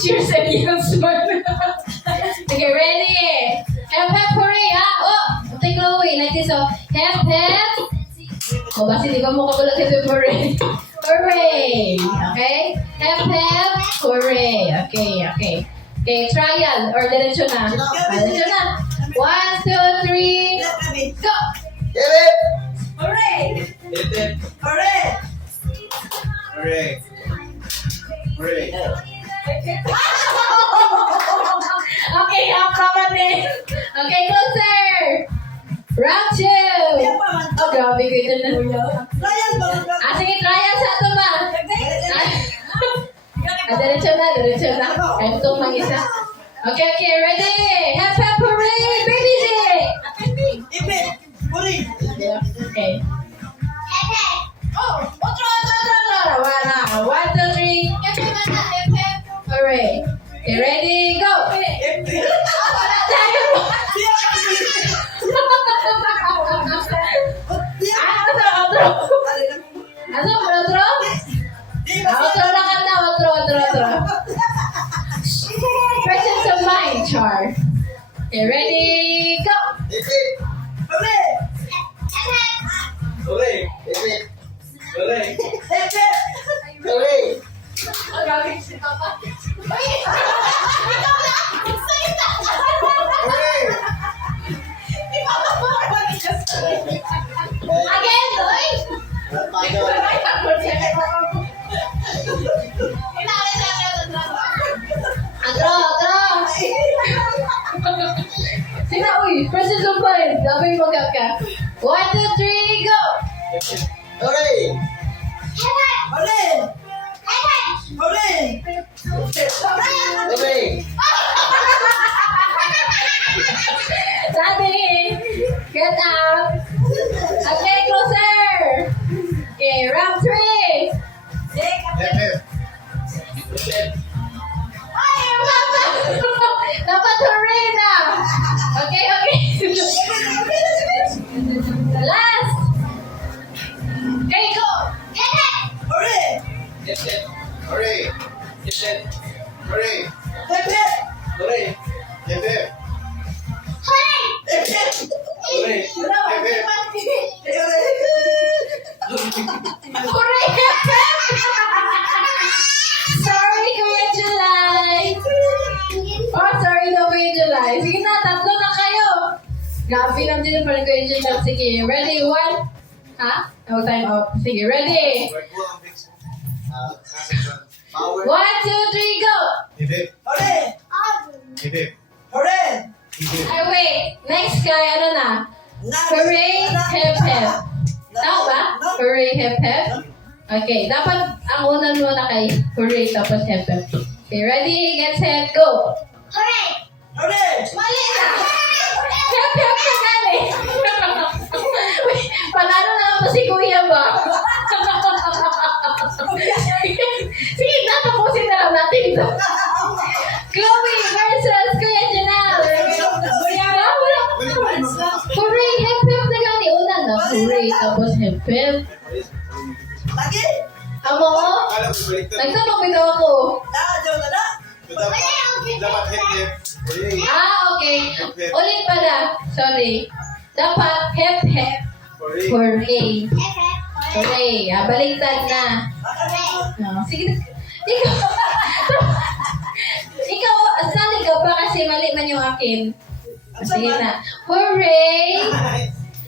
picture sa yes man. Okay, ready? Hep, hep, hooray, ha? Oh, take Chloe, like this, oh. Hep, hep. Oh, basi di ba mo kagulat hep, hooray? Hooray! Okay? Hep, hep, hooray. Okay, okay. Okay, trial or diretso na. Diretso na. 1, 2, 3, go! Get it! Hooray! Hit it! Hooray! Hooray! Hooray! Okay, half kapatid. Okay, closer. Round 2. Oh, grabe ko ito na. Trial ba? Sige, trial sa ito ba? Diretso na, diretso na. Kahit itong mag-isa. Okay, okay, ready? Hep, hep, hooray! Baby J! Ipit! Hooray! Okay. Oh, otro. Wala. 1, 2, 3. Hep, hep, hep. Hooray. Okay, ready? Go! Ipit! Tayo mo! Otro. Otro? Otro na ka na. Otro. Presence of mind, Char. Okay, ready? Go! Hit it! Hooray! Hooray! Hit it! Hooray! Ipit! Hooray! Oh, grabe si Papa. Hooray! Again, boy! Atro. Sige na, uy. Presence of mind. Sabi mo ka. 1, 2, 3, go! Hooray! Hooray! Hooray! Hooray! Sabi, get out. Okay, closer. Okay, round 3. Hip hip! Hit it! Dapat hooray na. Okay. Last. Okay, go. Hooray! Hit it! Hooray! Hit it! Hooray! Ipit! Hooray! Hip hip! Ipit! Hooray! Hip hip! Hooray! Sorry, Kuya July. Oh, sorry na, Kuya July. Sige na, tatlo na kayo. Gabi lang din pa rin, Kuya July. Sige, ready? 1. Ha? Oh, time up. Sige, ready? Power! 1, 2, 3, go! Hip hip! Hooray! Hip hip! Hooray! Hip hip! Ay, wait. Next guy, ano na? Hooray, hip, hip. Tama ba? Hooray, hip, hip. Okay, dapat ang unan mo na kay hooray tapos hip, hip. Okay, ready, get set, go! Hooray! Mali na! Hip, hip ka gani! Wait, panalo na naman si Kuya ba? Sige, tatapusin na lang natin ito. Chloe versus Kuya Janelle. Hooray, hip, hip na gani. Una na, hooray tapos hip, hip. Lagi! Amo, Alam ko balik nagtamang bitaw ako. Dajo na na! Dapat hip hip! Hooray! Okay. Ulit pala. Sorry. Dapat hip, hip. Hooray! Hooray. Hooray. Baliktad na. No, sige. Ikaw, sali ka ba kasi mali man yung akin? Sige na. Hooray!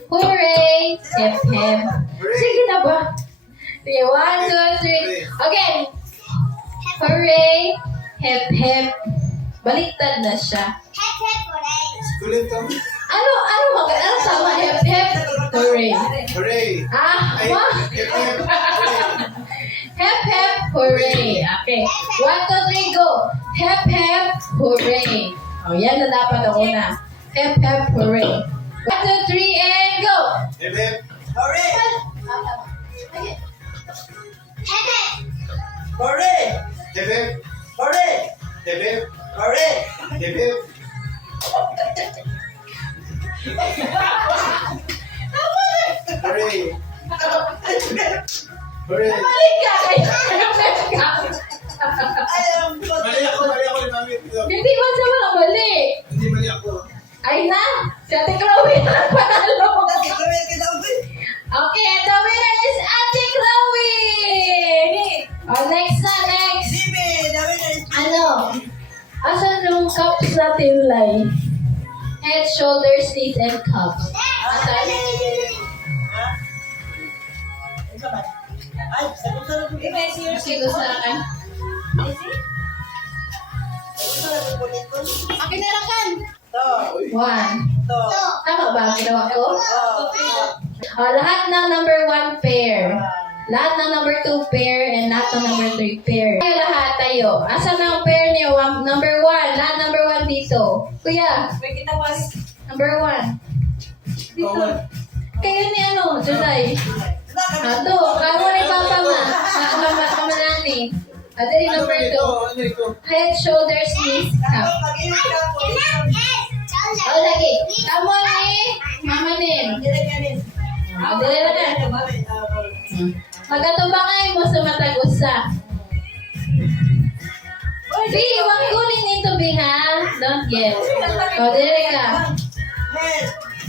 Hooray! Hip, hip. Sige na ba? Sige, 1, 2, 3. Again. Hooray! Hip, hip. Baliktad na siya. Kulit to. Ano tama? Hip, hip. Hooray. Hooray! Ay, What? hip hip! Hooray! Hip, hip, hooray. Okay. 1, 2, 3, go. Hip, hip, hooray. Oh, yan na dapat ako na. Hip, hip, hooray. 1, 2, 3, and go. Hip hip! Hooray! Okay. Hooray! Hip hip! Hooray! Hip hip! Hooray! Hip hip! Hooray! Hooray! Balik ka. Ay, ang Mali ako ni Mami. Hindi man sa mga mali. Hindi mali ako. Ay na, si Ate Chloe na panalo. Kasi kawin kita ako. Okay, the winner is Ate Chloe. Oh, next na, next. Sibi, dami na is... Ano? Asan yung cups natin, Lai? Head, shoulders, knees, and cups. Asan? Ha? Ikaw ba? Ay, sagot-sagot ko. Sige, gusto na ka. Sagot-sagot ko nito. Akinirakan. To. 1. To. Tama ba ang ginawa ko? Oh. Lahat ng number 1 pair. Lahat ng number 2 pair and lahat ng number 3 pair. Tayo lahat tayo. Asan ang pair niyo? Number 1. Lahat number 1 dito. Kuya, number 1. Dito. Kayo ni ano, July. Ato, kamu ni Papa ma. Mama nani. Ato rin number 2. Ano ito? Head, shoulders, knees, cup. Oh, lagi. Kamu ni Mama Nin. Ah, dili na na. Magatubangay mo sa matagusa. B, huwag kunin ito, B, ha? Don't get. O, dili ka.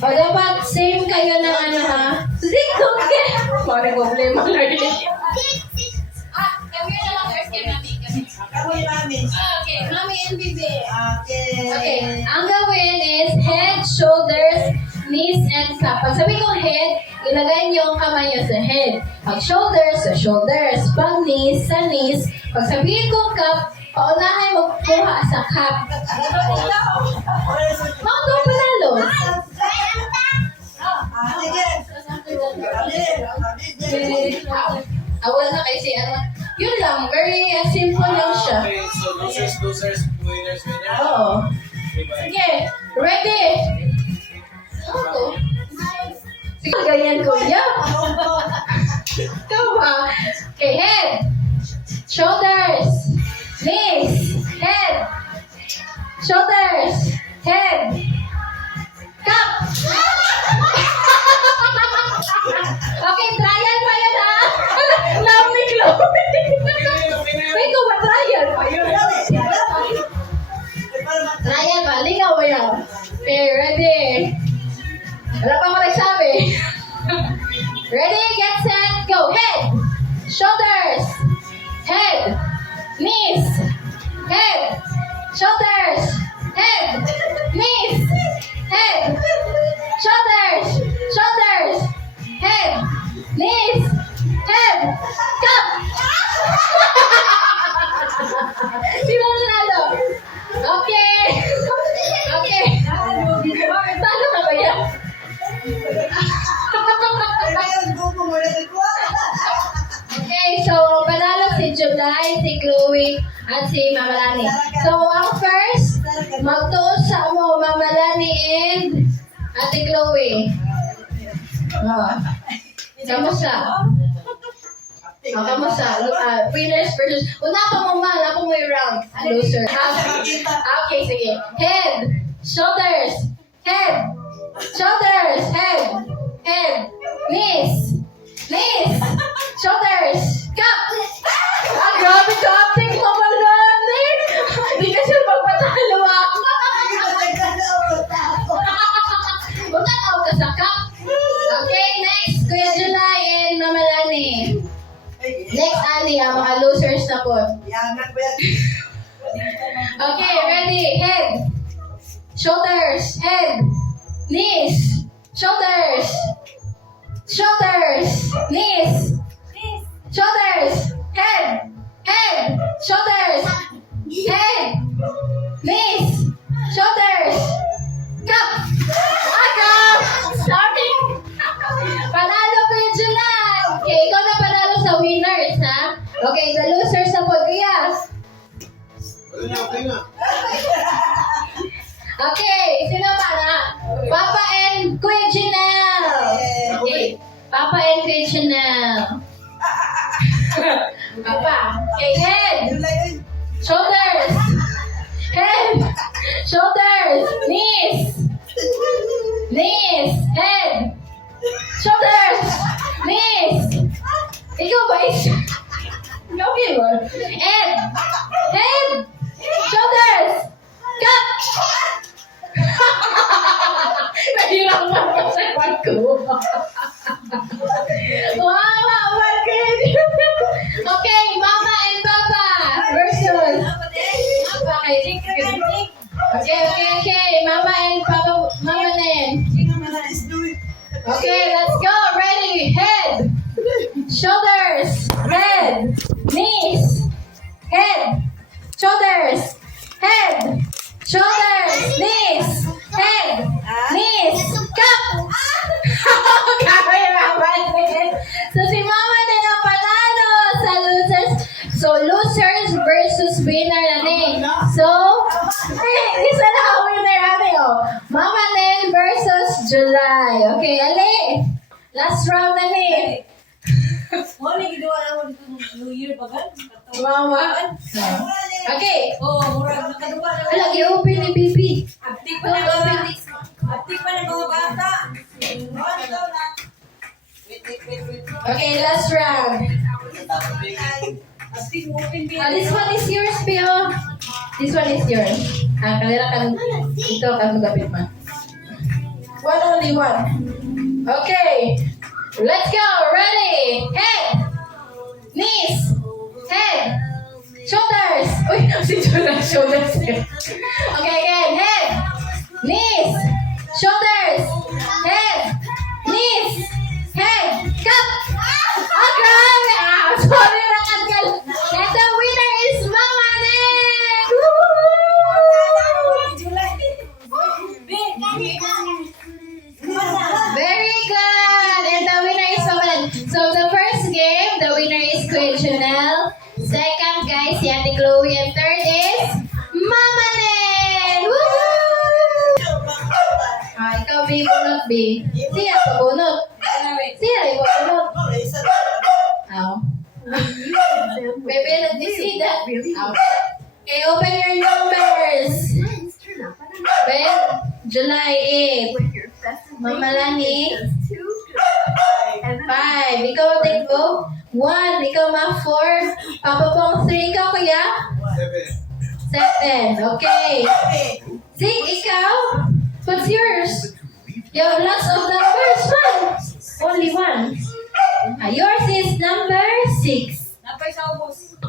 O, dapat same kayo ng ano, ha? Sige, don't get. Parang problema lagi. Ah, kami na lang first kay Mami. Okay, Mami and Bibi. Okay, ang gawin is head, shoulders, knees, and cup. Pag sabi kong head, ilagay niyo ang kamay niyo sa head. Pag shoulders, sa shoulders. Pag knees, sa knees. Pag sabihin kong cup, paunahay magkuha sa cup. Mga doon panalo. Awal na kasi ano. Yun lang, very simple lang siya. Okay, so losers, winners. Oo. Sige, ready? Ako. Sige, ganyan kuya. Ikaw ba? Okay, head. Shoulders. Knees. Head. Shoulders. Head. Cup. Okay, trial pa yan ha. Love me, Chloe. May ko ba trial pa yun? Trial ba? Lingaw ba yan? Okay, ready? Wala pa ako nagsabi. Ready, get set, go. Head, shoulders, head, knees, head, shoulders, head, knees, head, shoulders, head, knees, head, cup. Sino nanalo? Okay. Okay. Talo ka ba yan? Okay, so panalo si July, si Chloe, at si Mama Lani. So ang first, magtuos sa mo, Mama Lani and Ate Chloe. Oh. Kamusta? Oh, kamusta? Winners versus... Una pa mo ma, wala pa mo yung round. Loser. Okay, sige. Head, shoulders, head, shoulders, head, knees, shoulders, cup. Ah, grabe ka, acting mo pa lang, eh. Hindi ka siya magpatalo ako. Butakaw ka sa cup. Okay, next, Kuya July and Mama Lani. Next, Ali, ang mga losers na po. Okay, ready? Head, shoulders, head, knees, shoulders, knees, shoulders, head, shoulders, knees, shoulders, cup. Cup! Starting! Panalo ko yung July! Okay, ikaw na panalo sa winners, ha? Okay, the losers na po, Kuya. Okay na. Okay, sino pa na? Papa and Kuya Janelle. Okay, Papa and Kuya Janelle. Papa. Okay, head, shoulders, knees, head, shoulders, knees. Ikaw ba is? Ikaw ba? And Okay. Mama and Papa, Mama Nen. Let's do it. Okay, let's go. Ready? Head, shoulders, head, knees, head, shoulders, head, shoulders, knees, head, knees, cup. Kami Mama Nen. So si Mama Nen ang panalo sa losers. So losers versus winner na ni. So, isa na ang winner natin oh. Mama Nen versus July. Okay, ali. Last round na ni. Mo ni gidwa na mo dito New Year bagan. Mama. Okay. Oh, murag nakaduwa na. Ala, i-open ni Bibi. Abtik pa na mga bata. Okay, last round. Abtik mo open This one is yours, Pio. This one is yours. Kalira kan ito kan magapit man. Only one. Okay. Let's go. Ready. Head. Knees. Head. Shoulders. Uy, si Julia shoulders. Okay, again. Head. Knees. Shoulders. Head. Knees. Head. Cup. Oh, grabe. Sorry, nakatgal. And the winner is Mama Nen. Very good. And the winner is Mama Nen. So the first game, the winner is Queen Chanel. Second, guys, si Ate Chloe. And third is Mama Nen. Woo! Ikaw, B, bunot, B. Siya, pabunot. Siya, pabunot. Ow. Baby, let me see that. Ow. Okay, open your numbers. Ben, July 8. Mama Lani, 5. Ikaw, take go. 1. Ikaw, ma, 4. Papa Pong, 3. Ikaw, kuya? 7. Okay. Zig, ikaw? What's yours? Your lots of numbers, 1. Only 1. Yours is number 6. Napay sa ubos.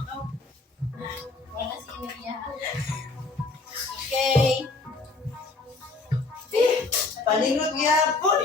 Okay. Palingot gyapon.